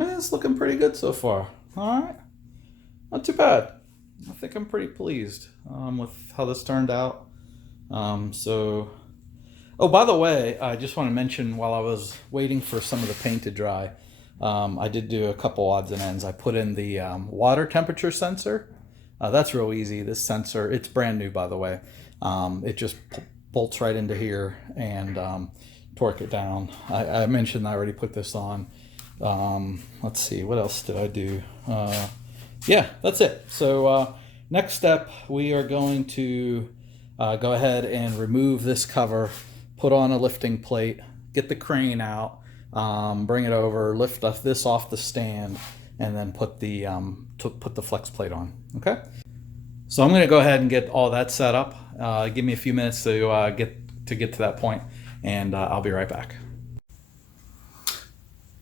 It's looking pretty good so far. All right, not too bad. I think I'm pretty pleased with how this turned out. So, oh, by the way, I just want to mention while I was waiting for some of the paint to dry, I did do a couple odds and ends. I put in the water temperature sensor. That's real easy. This sensor, it's brand new, by the way. It just bolts right into here and torque it down. I mentioned I already put this on. Let's see, what else did I do? Yeah, that's it. So next step, we are going to go ahead and remove this cover, put on a lifting plate, get the crane out, bring it over, lift this off the stand, and then put the flex plate on. Okay. So I'm going to go ahead and get all that set up. Give me a few minutes to get to that point, and I'll be right back.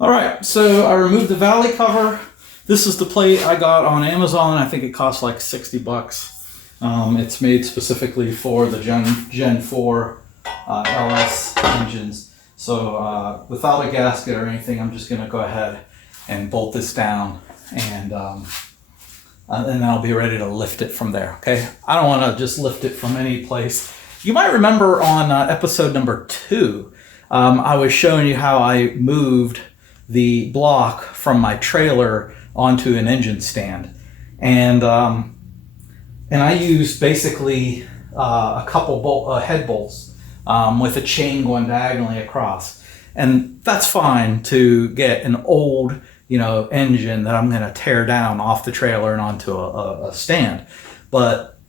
All right, so I removed the valley cover. This is the plate I got on Amazon. I think it cost like 60 bucks. It's made specifically for the Gen 4 LS engines. So without a gasket or anything, I'm just gonna go ahead and bolt this down, and then I'll be ready to lift it from there, okay? I don't wanna just lift it from any place. You might remember on episode number 2, I was showing you how I moved the block from my trailer onto an engine stand, and I used basically a couple head bolts with a chain going diagonally across, and that's fine to get an old engine that I'm going to tear down off the trailer and onto a stand, but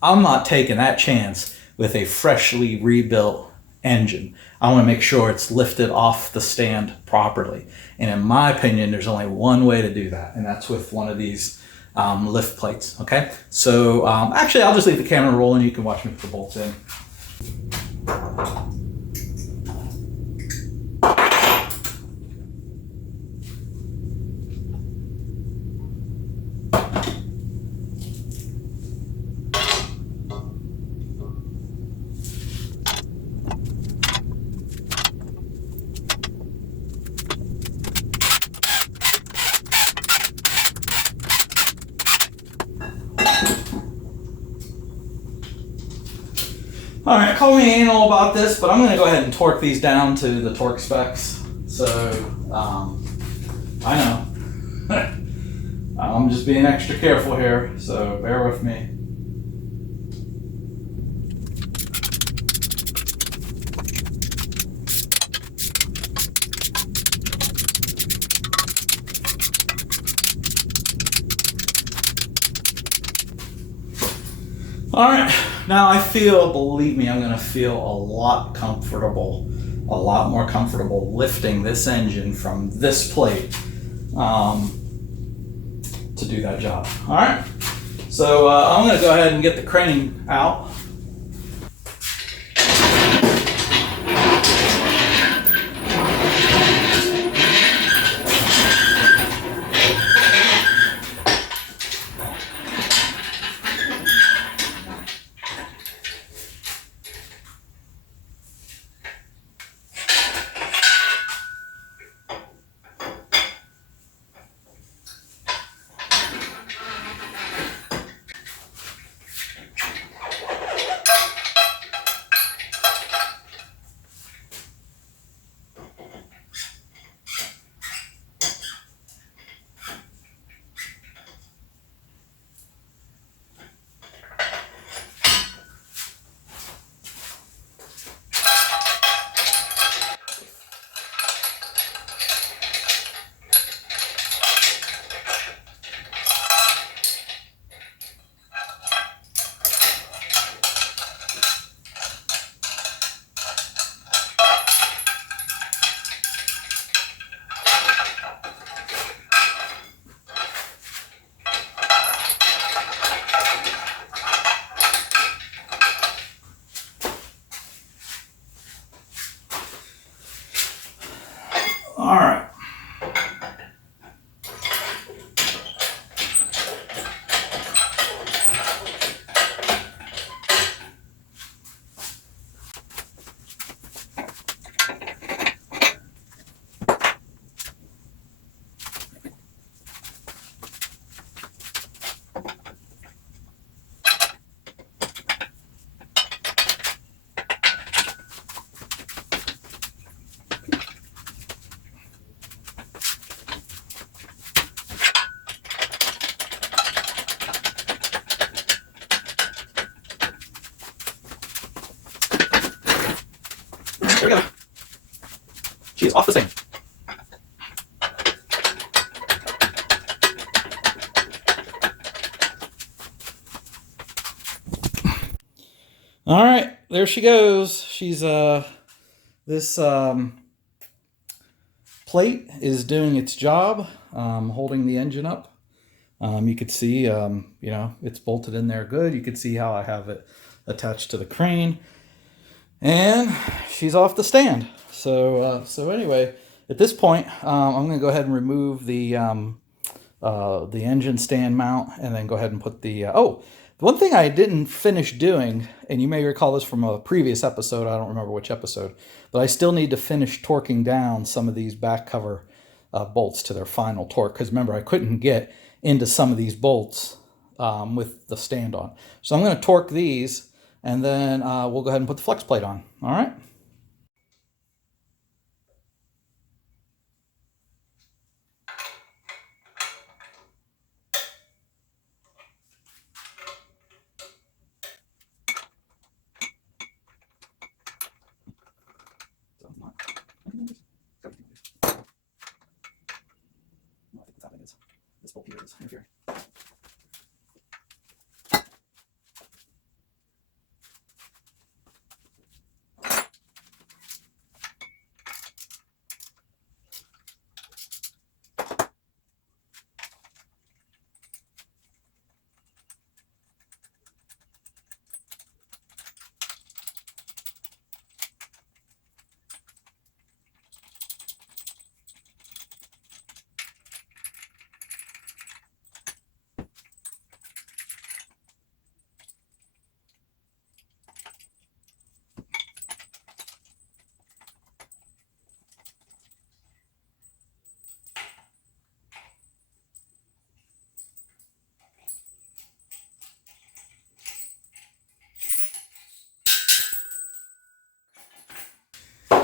I'm not taking that chance with a freshly rebuilt engine. I want to make sure it's lifted off the stand properly. And in my opinion, there's only one way to do that, and that's with one of these lift plates, okay? So actually, I'll just leave the camera rolling. You can watch me put the bolts in. All right, call me anal about this, but I'm going to go ahead and torque these down to the torque specs. So, I know. I'm just being extra careful here, so bear with me. All right. Now I feel, believe me, I'm going to feel a lot more comfortable lifting this engine from this plate to do that job. All right, so I'm going to go ahead and get the crane out. is off the stand. All right, there she goes. She's this plate is doing its job, holding the engine up. You could see, you know, it's bolted in there good. You could see how I have it attached to the crane, and she's off the stand. So anyway, at this point, I'm going to go ahead and remove the engine stand mount, and then go ahead and put the one thing I didn't finish doing, and you may recall this from a previous episode, I don't remember which episode, but I still need to finish torquing down some of these back cover bolts to their final torque, because remember, I couldn't get into some of these bolts with the stand on. So I'm going to torque these, and then we'll go ahead and put the flex plate on. All right. This bolt here is interfering.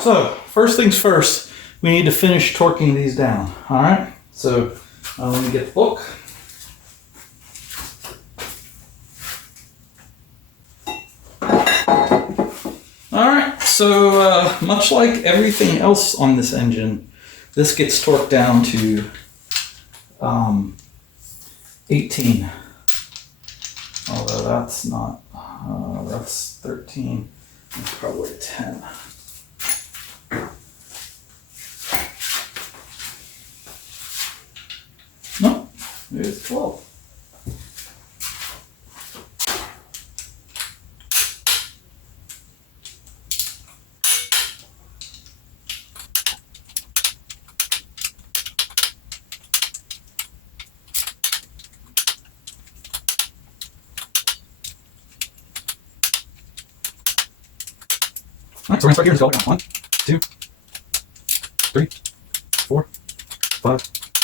So first things first, we need to finish torquing these down. All right. So let me get the book. All right. So much like everything else on this engine, this gets torqued down to 18. Although that's not, that's 13. That's probably 10. No, it's 12. All right, so we're gonna start here and go down. 1, 2, 3, 4, 5,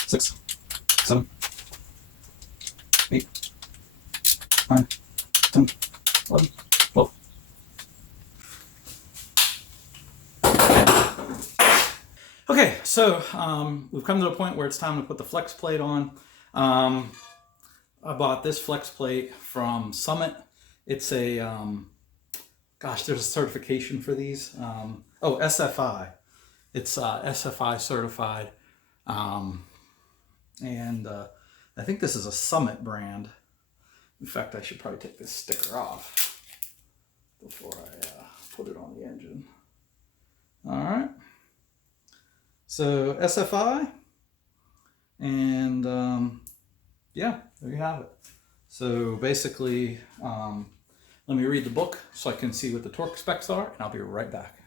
6, 7, 8, 9, 10, 11, 12. Okay, so we've come to the point where it's time to put the flex plate on. I bought this flex plate from Summit. It's a, gosh, there's a certification for these. Oh, SFI. It's SFI certified. And I think this is a Summit brand. In fact, I should probably take this sticker off before I put it on the engine. All right. So SFI, and yeah, there you have it. So basically, let me read the book so I can see what the torque specs are, and I'll be right back.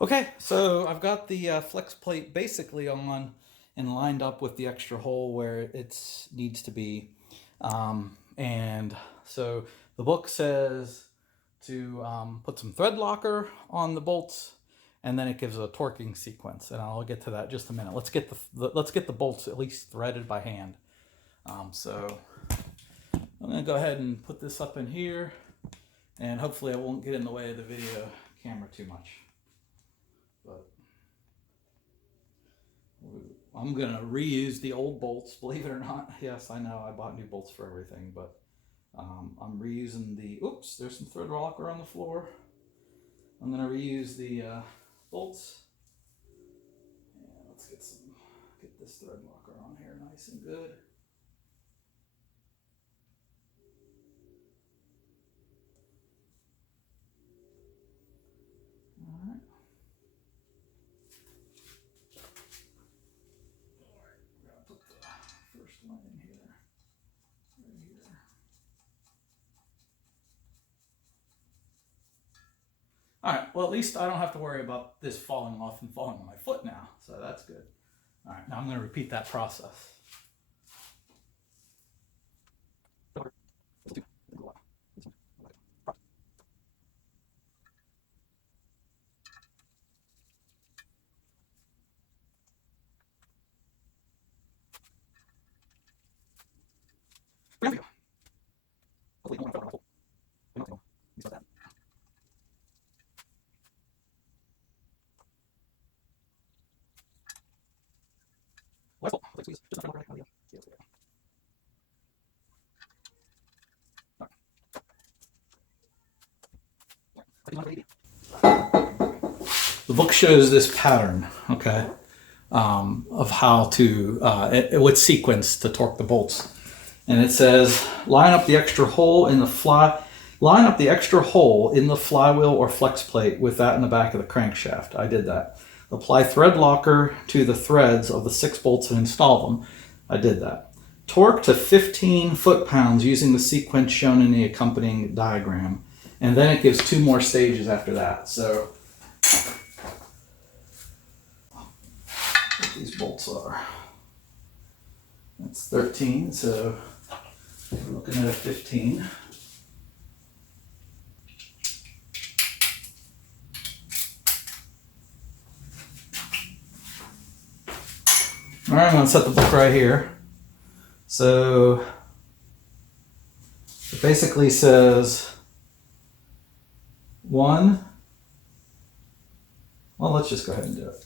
Okay, so I've got the flex plate basically on and lined up with the extra hole where it needs to be. And so the book says to put some thread locker on the bolts, and then it gives a torquing sequence, and I'll get to that in just a minute. Let's get the bolts at least threaded by hand. So I'm gonna go ahead and put this up in here, and hopefully I won't get in the way of the video camera too much. But I'm gonna reuse the old bolts, believe it or not. Yes, I know I bought new bolts for everything, but I'm reusing the, oops, there's some thread locker on the floor. I'm gonna reuse the bolts get this thread locker on here nice and good. All right. We're gonna put the first one in here, right here. All right, well, at least I don't have to worry about this falling off and falling on my foot now, so that's good. All right, now I'm going to repeat that process. The book shows this pattern, okay, of how to, what sequence to torque the bolts. And it says, line up the extra hole in the flywheel or flex plate with that in the back of the crankshaft. I did that. Apply thread locker to the threads of the 6 bolts and install them. I did that. Torque to 15 foot-pounds using the sequence shown in the accompanying diagram. And then it gives 2 more stages after that. So what these bolts are. That's 13, so we're looking at a 15. All right, I'm going to set the book right here. So it basically says 1. Well, let's just go ahead and do it.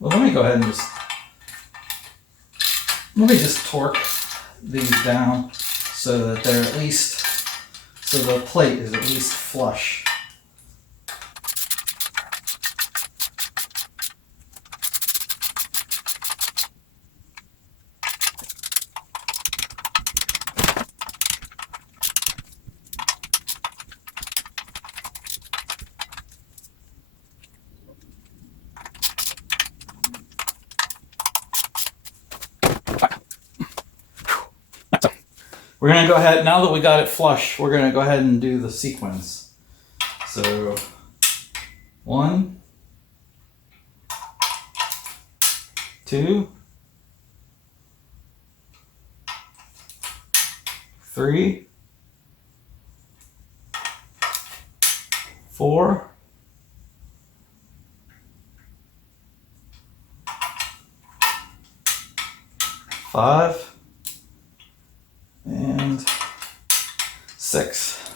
Well, let me go ahead and let me just torque these down so that they're at least, so the plate is at least flush. We're going to go ahead, now that we got it flush, we're going to go ahead and do the sequence. So 1, 2, 3, 4, 5, and 6.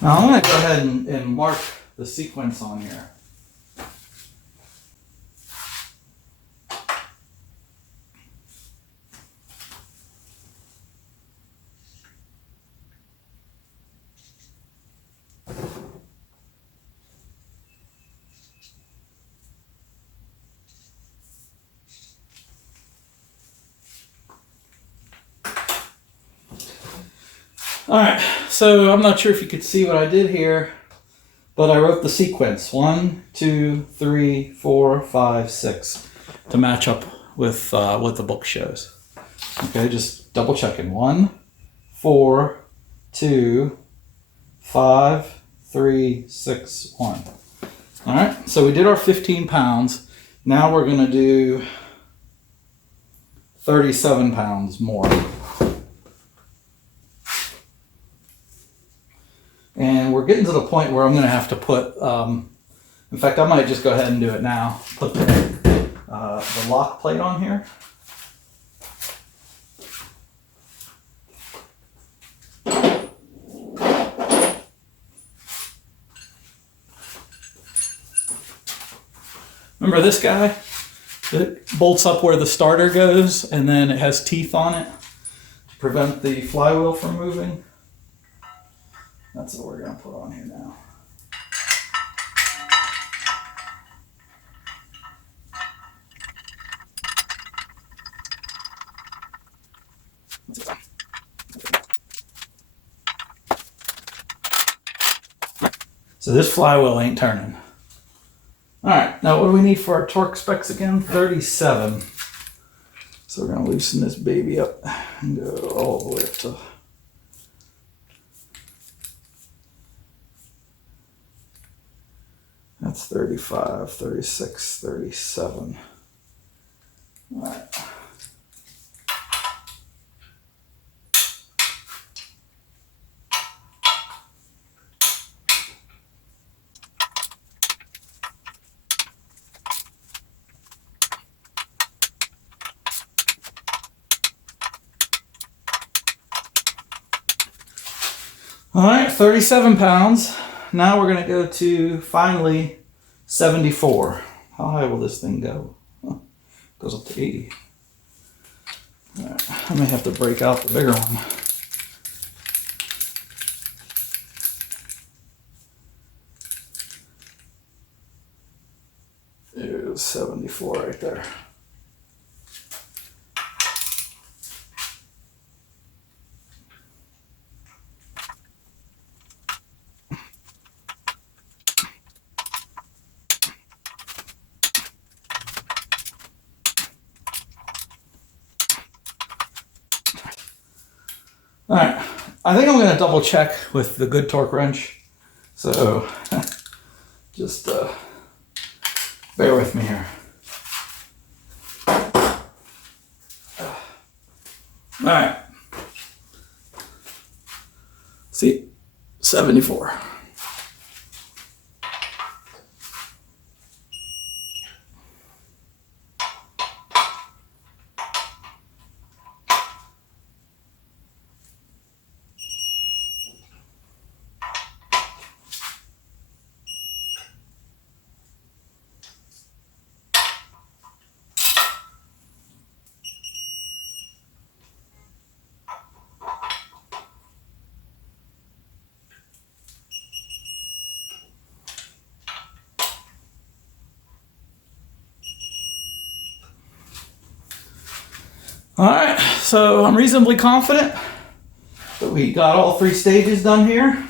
Now I'm going to go ahead and mark the sequence on here. All right, so I'm not sure if you could see what I did here, but I wrote the sequence 1, 2, 3, 4, 5, 6 to match up with what the book shows. Okay, just double checking. 1, 4, 2, 5, 3, 6, 1. All right, so we did our 15 pounds. Now we're going to do 37 pounds more. And we're getting to the point where I'm going to have to put, in fact, I might just go ahead and do it now. Put the lock plate on here. Remember this guy? It bolts up where the starter goes, and then it has teeth on it to prevent the flywheel from moving. That's what we're going to put on here now. So this flywheel ain't turning. All right, now what do we need for our torque specs again? 37. So we're gonna loosen this baby up and go all the way up to. That's 35, 36, 37. All right. All right, 37 pounds. Now we're gonna go to finally 74. How high will this thing go? Huh. Goes up to 80. All right, I may have to break out the bigger one. There's 74 right there. All right, I think I'm going to double check with the good torque wrench. So just bear with me here. All right. See, 74. All right, so I'm reasonably confident that we got all 3 stages done here.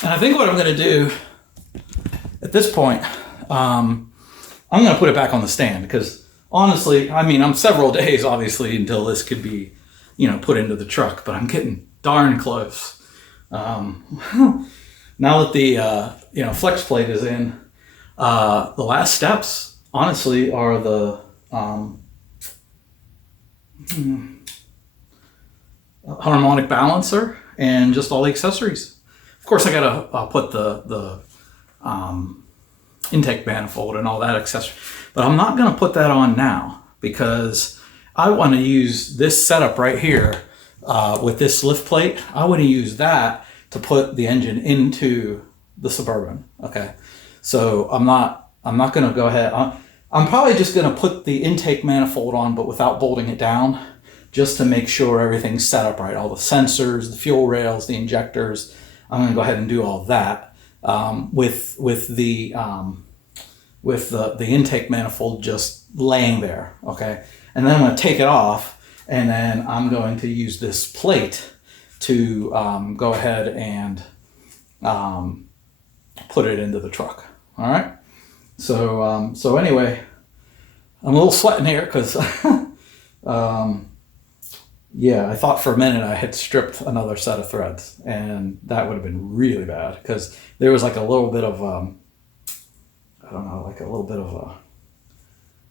And I think what I'm going to do at this point, I'm going to put it back on the stand because honestly, I mean, I'm several days obviously until this could be, put into the truck, but I'm getting darn close. Now that the flex plate is in, the last steps honestly are the harmonic balancer and just all the accessories. Of course, I gotta put the intake manifold and all that accessory, but I'm not gonna put that on now because I want to use this setup right here with this lift plate. I want to use that to put the engine into the Suburban. Okay, so I'm not gonna go ahead. I'm probably just gonna put the intake manifold on, but without bolting it down, just to make sure everything's set up right. All the sensors, the fuel rails, the injectors. I'm going to go ahead and do all that with the intake manifold just laying there, okay? And then I'm going to take it off, and then I'm going to use this plate to go ahead and put it into the truck. All right. So anyway, I'm a little sweating here because yeah, I thought for a minute I had stripped another set of threads, and that would have been really bad because there was like a little bit of, I don't know, like a little bit of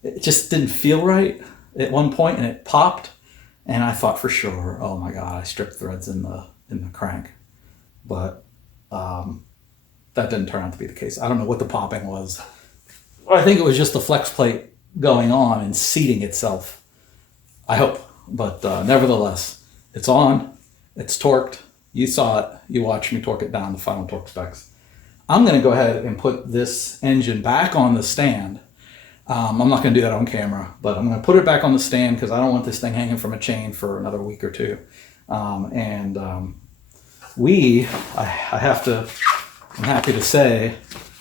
it just didn't feel right at one point, and it popped, and I thought for sure, oh my God, I stripped threads in the crank, but that didn't turn out to be the case. I don't know what the popping was. I think it was just the flex plate going on and seating itself I hope. But nevertheless, it's on. It's torqued. You saw it. You watched me torque it down to final torque specs. I'm going to go ahead and put this engine back on the stand. I'm not going to do that on camera, but I'm going to put it back on the stand because I don't want this thing hanging from a chain for another week or two. I'm happy to say,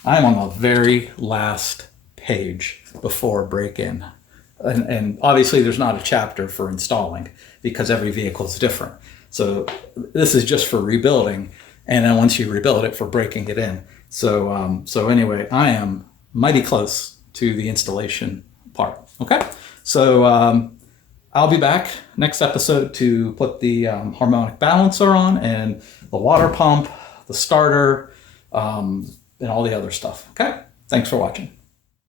I'm on the very last page before break-in. And obviously there's not a chapter for installing because every vehicle is different. So this is just for rebuilding. And then once you rebuild it, for breaking it in. So anyway, I am mighty close to the installation part. Okay, so I'll be back next episode to put the harmonic balancer on and the water pump, the starter, and all the other stuff. Okay, thanks for watching.